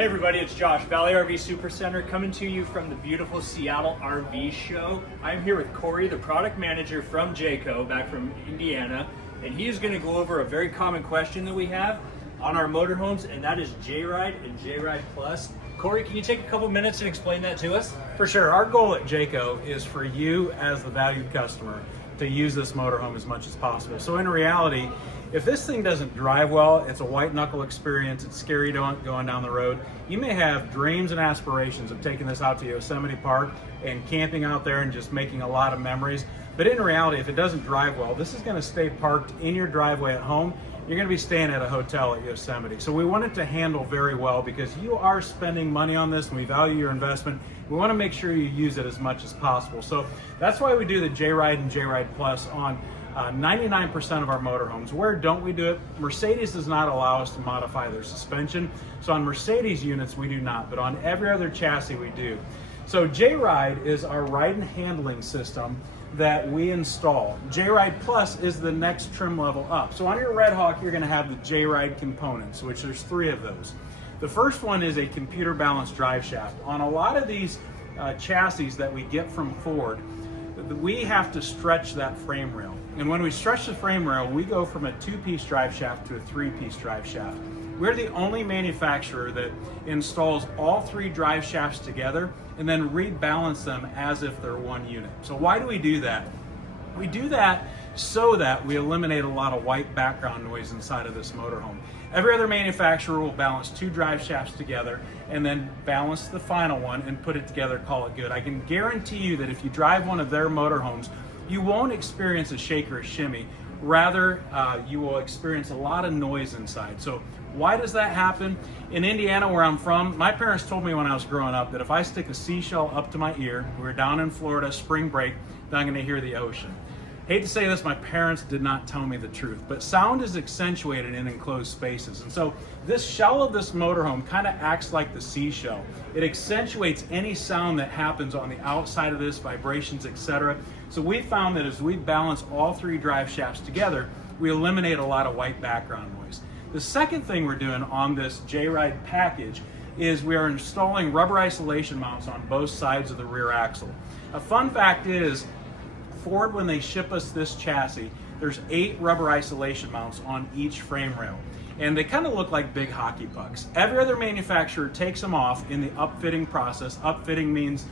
Hey everybody, it's Josh, Valley RV Supercenter, coming to you from the beautiful Seattle RV show. I'm here with Cory, the product manager from Jayco, back from Indiana, and he is going to go over a very common question that we have on our motorhomes, and that is JRide and JRide Plus. Cory, can you take a couple minutes and explain that to us? For sure. Our goal at Jayco is for you as the valued customer to use this motorhome as much as possible. So in reality, if this thing doesn't drive well, it's a white knuckle experience, it's scary going down the road. You may have dreams and aspirations of taking this out to Yosemite Park and camping out there and just making a lot of memories. But in reality, if it doesn't drive well, this is going to stay parked in your driveway at home. You're going to be staying at a hotel at Yosemite. So we want it to handle very well because you are spending money on this and we value your investment. We want to make sure you use it as much as possible. So that's why we do the JRide and JRide Plus on 99% of our motorhomes. Where don't we do it? Mercedes does not allow us to modify their suspension. So on Mercedes units, we do not, but on every other chassis, we do. So JRide is our ride and handling system that we install. JRide Plus is the next trim level up. So on your Red Hawk, you're going to have the JRide components, which there's 3 of those. The first one is a computer balanced drive shaft. On a lot of these chassis that we get from Ford, we have to stretch that frame rail. And when we stretch the frame rail, we go from a 2-piece drive shaft to a 3-piece drive shaft. We're the only manufacturer that installs all 3 drive shafts together and then rebalance them as if they're one unit. So why do we do that? We do that so that we eliminate a lot of white background noise inside of this motorhome. Every other manufacturer will balance 2 drive shafts together and then balance the final one and put it together, call it good. I can guarantee you that if you drive one of their motorhomes, you won't experience a shake or a shimmy. Rather, you will experience a lot of noise inside. So why does that happen? In Indiana, where I'm from, my parents told me when I was growing up that if I stick a seashell up to my ear, we were down in Florida, spring break, then I'm gonna hear the ocean. Hate to say this, my parents did not tell me the truth, but sound is accentuated in enclosed spaces. And so this shell of this motorhome kind of acts like the seashell. It accentuates any sound that happens on the outside of this, vibrations, etc. So we found that as we balance all 3 drive shafts together, we eliminate a lot of white background noise. The second thing we're doing on this JRide package is we are installing rubber isolation mounts on both sides of the rear axle. A fun fact is, Ford, when they ship us this chassis, there's 8 rubber isolation mounts on each frame rail. And they kind of look like big hockey pucks. Every other manufacturer takes them off in the upfitting process. Upfitting means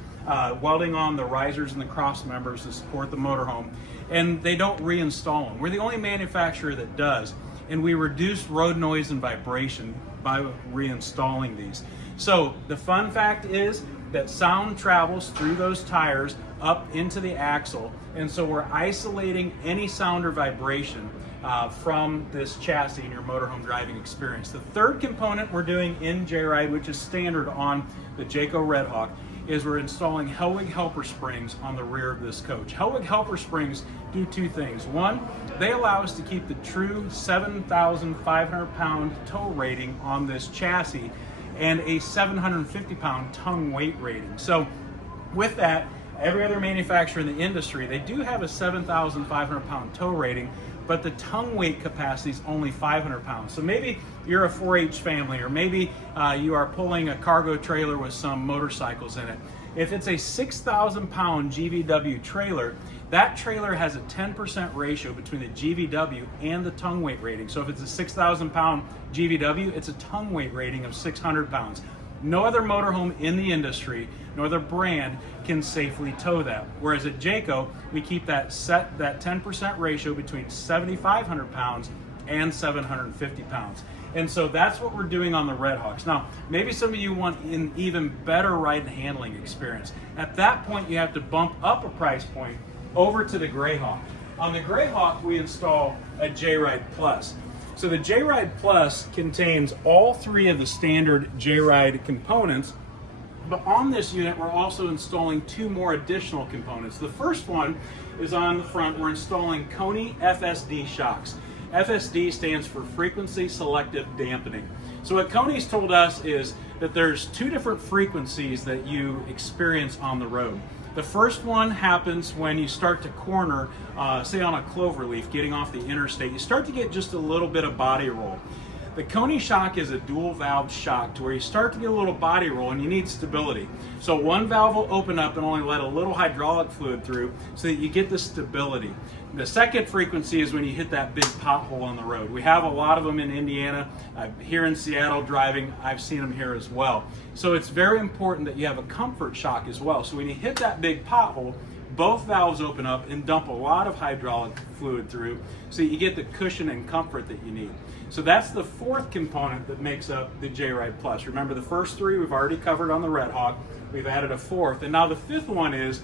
welding on the risers and the cross members to support the motorhome, and they don't reinstall them. We're the only manufacturer that does, and we reduce road noise and vibration by reinstalling these. So the fun fact is that sound travels through those tires up into the axle, and so we're isolating any sound or vibration from this chassis in your motorhome driving experience. The third component we're doing in JRide, which is standard on the Jayco Red Hawk, is we're installing Hellwig helper springs on the rear of this coach. Hellwig helper springs do 2 things. One, they allow us to keep the true 7,500 pound tow rating on this chassis and a 750 pound tongue weight rating. So with that, every other manufacturer in the industry, they do have a 7,500 pound tow rating, but the tongue weight capacity is only 500 pounds. So maybe you're a 4-H family, or maybe you are pulling a cargo trailer with some motorcycles in it. If it's a 6,000 pound GVW trailer, that trailer has a 10% ratio between the GVW and the tongue weight rating. So if it's a 6,000 pound GVW, it's a tongue weight rating of 600 pounds. No other motorhome in the industry, no other brand can safely tow that. Whereas at Jayco, we keep that 10% ratio between 7,500 pounds and 750 pounds. And so that's what we're doing on the Red Hawks. Now, maybe some of you want an even better ride and handling experience. At that point, you have to bump up a price point over to the Greyhawk. On the Greyhawk, we install a JRide Plus. So the JRide Plus contains all 3 of the standard JRide components, but on this unit we're also installing 2 more additional components. The first one is on the front. We're installing Cory FSD shocks. FSD stands for frequency selective dampening. So what Cory's told us is that there's 2 different frequencies that you experience on the road. The first one happens when you start to corner, say on a clover leaf, getting off the interstate. You start to get just a little bit of body roll. The Coney shock is a dual valve shock to where you start to get a little body roll and you need stability. So one valve will open up and only let a little hydraulic fluid through so that you get the stability. The second frequency is when you hit that big pothole on the road. We have a lot of them in Indiana. Here in Seattle driving, I've seen them here as well. So it's very important that you have a comfort shock as well. So when you hit that big pothole, both valves open up and dump a lot of hydraulic fluid through so you get the cushion and comfort that you need. So that's the fourth component that makes up the JRide Plus. Remember, the first three we've already covered on the Red Hawk. We've added a fourth, and now the fifth one is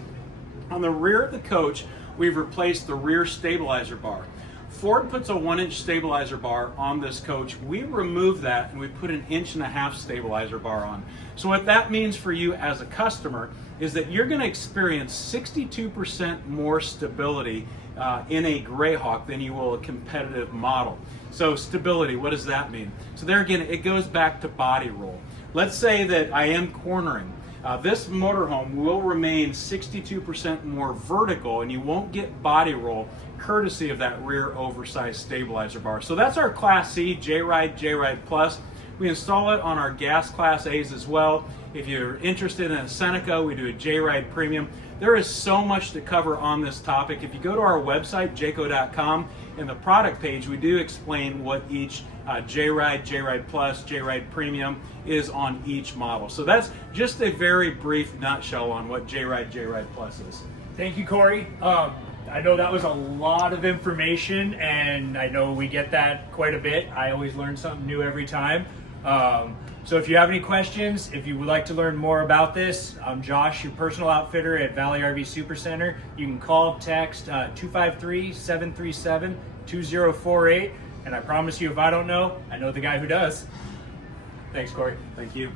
on the rear of the coach. We've replaced the rear stabilizer bar. Ford puts a 1-inch stabilizer bar on this coach. We remove that and we put an 1.5 inch stabilizer bar on. So what that means for you as a customer is that you're going to experience 62% more stability in a Greyhawk than you will a competitive model. So stability, what does that mean? So there again, it goes back to body roll. Let's say that I am cornering. This motorhome will remain 62% more vertical and you won't get body roll courtesy of that rear oversized stabilizer bar. So that's our Class C JRide JRide Plus. We install it on our gas Class A's as well. If you're interested in a Seneca, we do a JRide Premium. There is so much to cover on this topic. If you go to our website, jayco.com, in the product page, we do explain what each JRide, JRide Plus, JRide Premium is on each model. So that's just a very brief nutshell on what JRide, JRide Plus is. Thank you, Cory. I know that was a lot of information, and I know we get that quite a bit. I always learn something new every time. So if you have any questions, if you would like to learn more about this, I'm Josh, your personal outfitter at Valley RV Supercenter. You can call, text 253-737-2048, and I promise you, if I don't know, I know the guy who does. Thanks, Cory. Thank you.